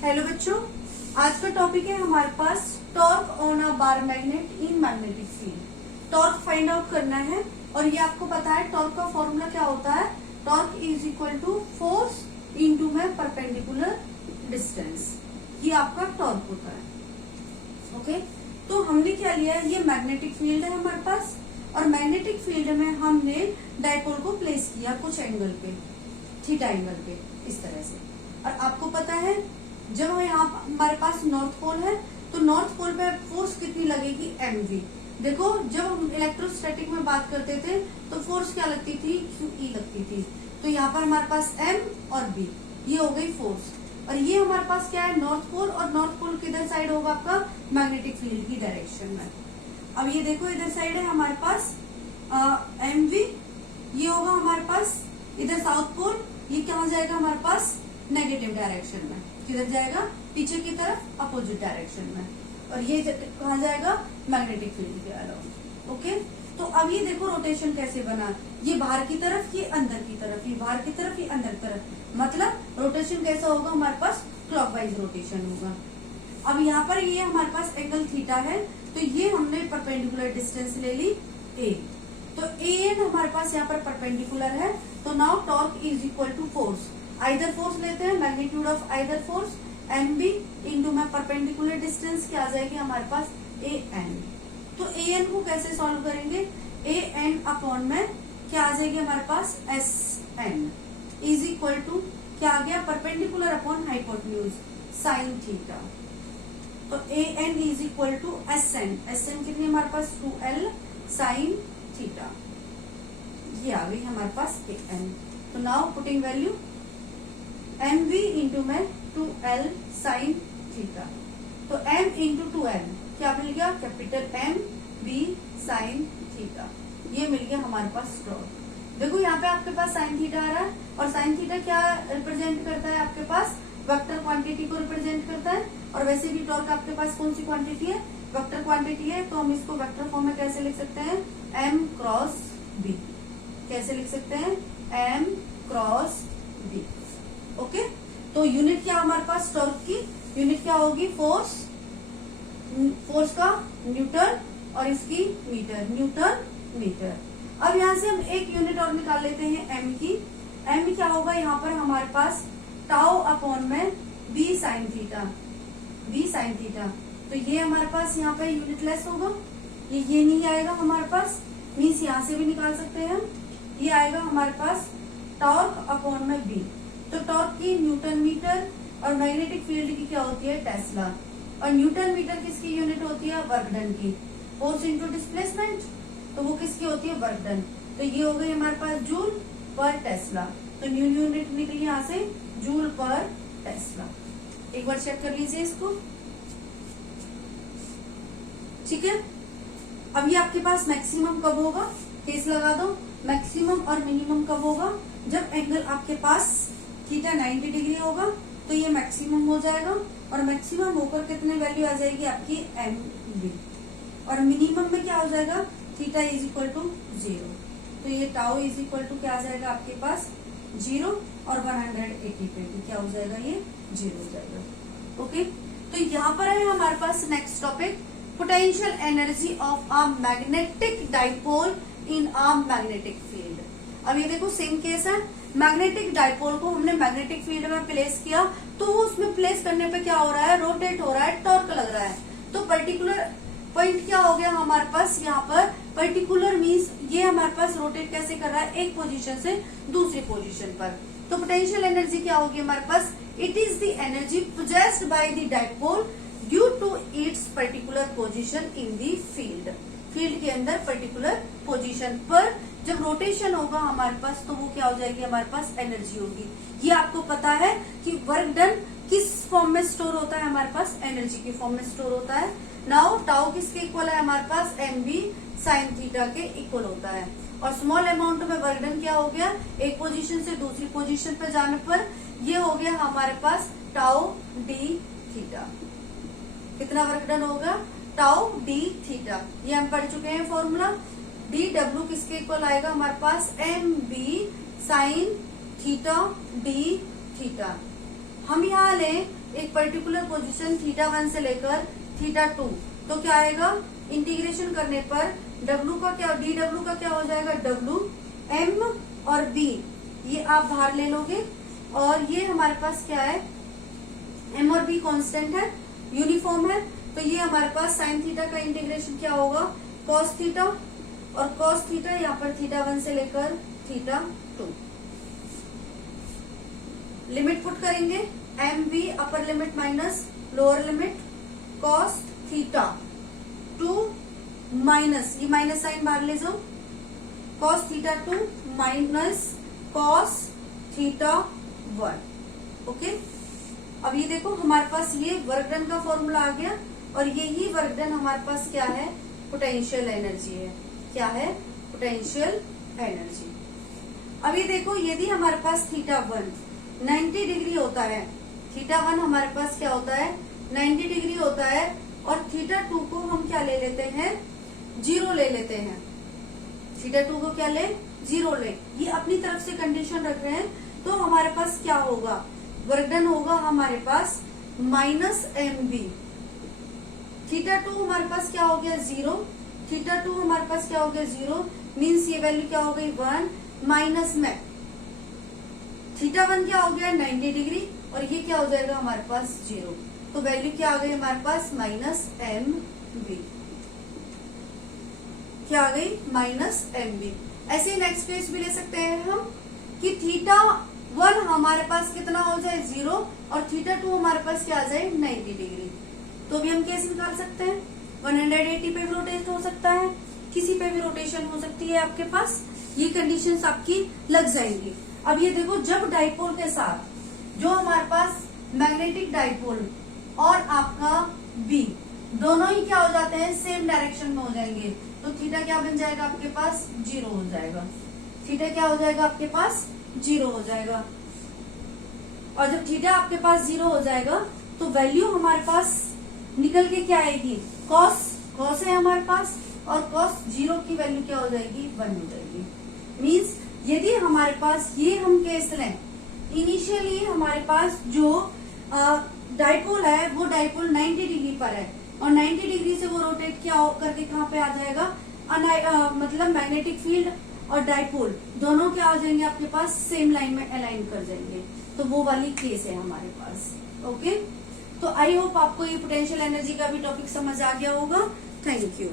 Hello बच्चों, आज का टॉपिक है हमारे पास torque on a bar magnet in magnetic field. Torque find out करना है और ये आपको पता है टॉर्क का फॉर्मूला क्या होता है। Torque is equal to force into में परपेंडिकुलर डिस्टेंस, ये आपका टॉर्क होता है। ओके, तो हमने क्या लिया है, ये मैग्नेटिक फील्ड है हमारे पास और मैग्नेटिक फील्ड में हमने डायपोल को प्लेस किया कुछ एंगल पे, थीटा एंगल पे, इस तरह से। और आपको पता है जब यहाँ हमारे पास नॉर्थ पोल है तो नॉर्थ पोल पे फोर्स कितनी लगेगी, mv। देखो जब हम इलेक्ट्रोस्टैटिक में बात करते थे तो फोर्स क्या लगती थी, QE लगती थी। तो यहाँ पर हमारे पास m और b, ये हो गई फोर्स। और ये हमारे पास क्या है, नॉर्थ पोल। और नॉर्थ पोल किधर साइड होगा आपका, मैग्नेटिक फील्ड की डायरेक्शन में। अब ये देखो इधर साइड है हमारे पास mv, ये होगा हमारे पास इधर साउथ पोल। ये कहाँ जाएगा हमारे पास, नेगेटिव डायरेक्शन में। किधर जाएगा, पीछे की तरफ, अपोजिट डायरेक्शन में। और ये कहाँ जाएगा, मैग्नेटिक फील्ड के अराउंड। ओके, तो अब ये देखो रोटेशन कैसे बना, ये बाहर की तरफ, ये अंदर की तरफ, ये बाहर की तरफ, ये अंदर की तरफ। मतलब रोटेशन कैसा होगा हमारे पास, क्लॉकवाइज रोटेशन होगा। अब यहाँ पर ये हमारे पास एंगल थीटा है, तो ये हमने परपेंडिकुलर डिस्टेंस ले ली a। तो an हमारे पास यहाँ पर परपेंडिकुलर है, तो now torque is equal to force. Either force लेते हैं, magnitude of either force mb into में परपेंडिकुलर डिस्टेंस क्या आ जाएगी हमारे पास, an। तो an को कैसे सॉल्व करेंगे, an अपॉन में क्या आ जाएगी हमारे पास, sn इज इक्वल टू क्या आ गया, perpendicular upon hypotenuse sine theta. तो an is equal to sn कितनी हमारे पास, 2l साइन थीटा, ये आ गई हमारे पास an। तो now putting value mv into में 2l साइन थीटा। तो m इंटू 2l क्या मिल गया, capital M v sine theta, ये मिल गया हमारे पास टॉर्क। देखो यहाँ पे आपके पास साइन थीटा आ रहा है और साइन थीटा क्या रिप्रेजेंट करता है, आपके पास वेक्टर क्वांटिटी को रिप्रेजेंट करता है। और वैसे भी टॉर्क आपके पास कौन सी क्वांटिटी है, वेक्टर क्वांटिटी है। तो हम इसको वेक्टर फॉर्म में कैसे लिख सकते हैं, m क्रॉस b। कैसे लिख सकते हैं, m क्रॉस b। ओके, तो यूनिट क्या हमारे पास, टॉर्क की यूनिट क्या होगी, फोर्स, फोर्स का न्यूटन और इसकी मीटर, न्यूटन मीटर। अब यहाँ से हम एक यूनिट और निकाल लेते हैं m की। m क्या होगा यहाँ पर हमारे पास, टाउ अपॉन में b sine theta, b sign theta. तो ये हमारे पास यहाँ पे यूनिट लेस होगा, ये नहीं आएगा हमारे पास, मीन्स यहाँ से भी निकाल सकते हैं हम। ये आएगा हमारे पास टॉर्क अपॉन में b। तो टॉर्क की न्यूटन मीटर और मैग्नेटिक फील्ड की क्या होती है, टेस्ला। और न्यूटन मीटर किसकी यूनिट होती है, वर्क डन की। फोर्स इंटू डिस्प्लेसमेंट, तो वो किसकी होती है, वर्क डन। तो ये हो गई हमारे पास जूल पर टेस्ला। तो न्यू यूनिट निकली यहाँ से, जूल पर टेस्ला। एक बार चेक कर लीजिए इसको, ठीक है। अब ये आपके पास मैक्सिमम कब होगा, केस लगा दो। मैक्सिमम और मिनिमम कब होगा, जब एंगल आपके पास थीटा 90 डिग्री होगा, तो ये मैक्सिमम हो जाएगा। और मैक्सिमम होकर कितने वैल्यू आ जाएगी आपकी, mv। और मिनिमम में क्या हो जाएगा, थीटा इज इक्वल टू 0। तो ये टाउ इज इक्वल टू क्या आ जाएगा आपके पास, 0। और 180 पे भी क्या हो जाएगा, ये 0 हो जाएगा। ओके, तो यहाँ पर है हमारे पास next topic, potential energy of a magnetic dipole in a magnetic field. अब ये देखो सेम केस है, मैग्नेटिक डाइपोल को हमने मैग्नेटिक फील्ड में प्लेस किया, तो वो उसमें प्लेस करने पे क्या हो रहा है, रोटेट हो रहा है, टॉर्क लग रहा है। तो पर्टिकुलर पॉइंट क्या हो गया हमारे पास, यहाँ पर पर्टिकुलर मीन्स ये हमारे पास रोटेट कैसे कर रहा है, एक पोजीशन से दूसरी पोजीशन पर। तो पोटेंशियल एनर्जी क्या होगी हमारे पास, it is the energy possessed by the dipole due to its particular position in the field. Field के अंदर पर्टिकुलर पोजीशन पर जब रोटेशन होगा हमारे पास, तो वो क्या हो जाएगी हमारे पास, एनर्जी होगी। ये आपको पता है कि वर्क डन किस फॉर्म में स्टोर होता है हमारे पास, एनर्जी के फॉर्म में स्टोर होता है। नाउ टाउ किसके इक्वल है हमारे पास, mv साइन थीटा के इक्वल होता है। और स्मॉल अमाउंट में वर्क डन क्या हो गया, एक पोजीशन से दूसरी पोजीशन पर जाने पर ये हो गया हमारे पास टाउ डी थीटा। कितना वर्क डन होगा, टाउ डी थीटा, ये हम पढ़ चुके हैं फॉर्मूला। डी डब्ल्यू किसके इक्वल आएगा हमारे पास, M B sine theta d theta. हम यहाँ लें एक पर्टिकुलर पोजीशन θ1 से लेकर θ2, तो क्या आएगा, इंटीग्रेशन करने पर W का क्या, dW का क्या हो जाएगा, W, M और B, ये आप बाहर ले लोगे। और ये हमारे पास क्या है, M और B कांस्टेंट है, यूनिफॉर्म है, तो ये हमारे पास साइन थीटा का इंटीग्रेशन क्या होगा, कॉस थीटा, और कॉस थीटा यहाँ पर θ1 से लेकर θ2। लिमिट पुट करेंगे, MV upper limit minus lower limit cos theta 2 minus, ये माइनस साइन बाहर ले जाओ, cos theta 2 minus cos theta 1। Okay, अब ये देखो हमारे पास ये वर्क डन का फॉर्मूला आ गया, और यही वर्क डन हमारे पास क्या है, पोटेंशियल एनर्जी है। क्या है, पोटेंशियल एनर्जी। अब ये देखो, यदि हमारे पास θ1 90 डिग्री होता है, θ1 हमारे पास क्या होता है, 90 डिग्री होता है, और θ2 को हम क्या ले लेते हैं, 0 ले लेते हैं। θ2 को क्या ले, 0 ले, ये अपनी तरफ से कंडीशन रख रहे हैं, तो हमारे पास क्या होगा, वर्क डन होगा हमारे पास माइनस MB। θ2 हमारे पास क्या हो गया, 0, θ2 हमारे पास क्या हो गया, 0, मीन्स ये वैल्यू क्या हो गई, 1, माइनस में θ1 क्या हो गया, 90 डिग्री, और ये क्या हो जाएगा हमारे पास 0, तो वैल्यू क्या आ गई हमारे पास, माइनस MB। क्या आ गई, माइनस MB। ऐसे नेक्स्ट केस भी ले सकते हैं हम कि θ1 हमारे पास कितना हो जाए, 0, और θ2 हमारे पास क्या आ जाए, 90 डिग्री। तो भी हम केस निकाल सकते हैं, 180 पे भी रोटेट हो सकता है, किसी पे भी रोटेशन हो सकती है आपके पास, ये कंडीशंस आपकी लग जाएंगी। अब ये देखो, जब डाइपोल के साथ जो हमारे पास मैग्नेटिक डाइपोल और आपका B दोनों ही क्या हो जाते हैं, सेम डायरेक्शन में हो जाएंगे, तो थीटा क्या बन जाएगा आपके पास, 0 हो जाएगा। थीटा क्या हो जाएगा आपके पास, 0 हो जाएगा। और जब थीटा आपके पास 0 हो जाएगा, तो वैल्यू हमारे पास निकल के क्या आएगी, कॉस है हमारे पास, और कॉस 0 की वैल्यू क्या हो जाएगी, 1 हो जाएगी। मीन्स यदि हमारे पास ये हम केस लें, इनिशियली हमारे पास जो डाइपोल है वो डाइपोल 90 डिग्री पर है, और 90 डिग्री से वो रोटेट क्या करके कहाँ पे आ जाएगा, मतलब मैग्नेटिक फील्ड और डाइपोल दोनों क्या हो जाएंगे आपके पास, सेम लाइन में अलाइन कर जाएंगे, तो वो वाली केस है हमारे पास। ओके, तो आई होप आपको ये पोटेंशियल एनर्जी का भी टॉपिक समझ आ गया होगा। Thank you.